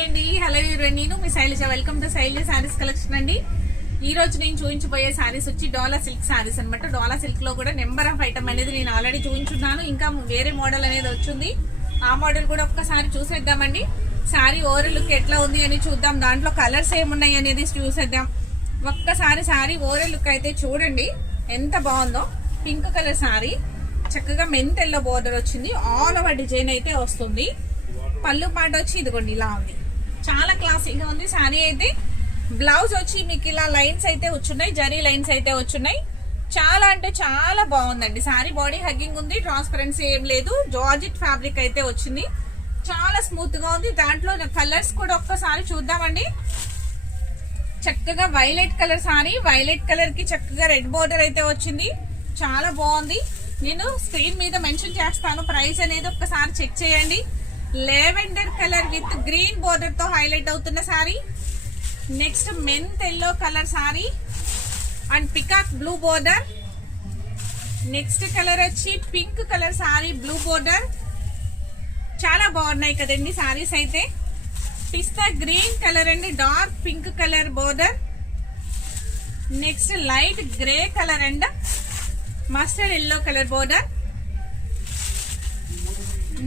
Hi అండి, hello everyone. నేను మీ Shailaja. Welcome to Shailaja saris collection అండి. ఈ రోజు నేను చూపించబోయే శారీస్ వచ్చి డోలా సిల్క్ శారీస్ అనమాట. డోలా సిల్క్ లో కూడా నెంబర్ ఆఫ్ ఐటమ్ అనేది నేను ఆల్రెడీ చూపించున్నాను. ఇంకా వేరే మోడల్ అనేది వచ్చింది. ఆ మోడల్ కూడా ఒక్కసారి చూసేద్దామండి. శారీ ఓవర్ లుక్ ఎట్లా ఉంది అని చూద్దాం. దాంట్లో కలర్స్ ఏమున్నాయి అనేది చూసేద్దాం. ఒక్కసారి శారీ ఓవర్ లుక్ అయితే చూడండి ఎంత బాగుందో. పింక్ కలర్ శారీ, చక్కగా మెంత్ ఎల్లో బోర్డర్ వచ్చింది. ఆల్ ఓవర్ డిజైన్ అయితే వస్తుంది. పళ్ళు పాట వచ్చి ఇదిగోండి ఇలా ఉంది. చాలా క్లాసీగా ఉంది శారీ అయితే. బ్లౌజ్ వచ్చి మీకు ఇలా లైన్స్ అయితే వచ్చున్నాయి, జరీ లైన్స్ అయితే వచ్చున్నాయి. చాలా అంటే చాలా బాగుందండి శారీ. బాడీ హగ్గింగ్ ఉంది, ట్రాన్స్పరెన్సీ ఏం లేదు. జార్జెట్ ఫ్యాబ్రిక్ అయితే వచ్చింది. చాలా స్మూత్ గా ఉంది. దాంట్లో కలర్స్ కూడా ఒక్కసారి చూద్దామండి. చక్కగా violet colour sari, violet colour కి చక్కగా రెడ్ బోర్డర్ అయితే వచ్చింది. చాలా బాగుంది. నేను స్క్రీన్ మీద మెన్షన్ చేస్తాను ప్రైస్ అనేది, ఒక్కసారి చెక్ చేయండి. Lavender colour with green border తో హైలైట్ అవుతున్న sari. Next month yellow colour sari and peacock blue border. Next colour వచ్చి pink colour sari, blue border. చాలా బాగున్నాయి కదండి శారీస్ అయితే. పిస్తా గ్రీన్ కలర్ అండి, dark pink colour border. Next light grey colour and mustard yellow colour border.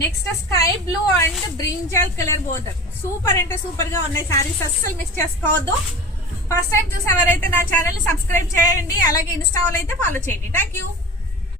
Next sky blue and brinjal colour border. Super అంటే super గా ఉన్నాయి శారీస్, అస్సలు మిస్ చేసుకోవద్దు. ఫస్ట్ టైం చూసేవారైతే నా ఛానల్ ని సబ్స్క్రైబ్ చేయండి, అలాగే ఇన్స్టా అయితే ఫాలో చేయండి. Thank you.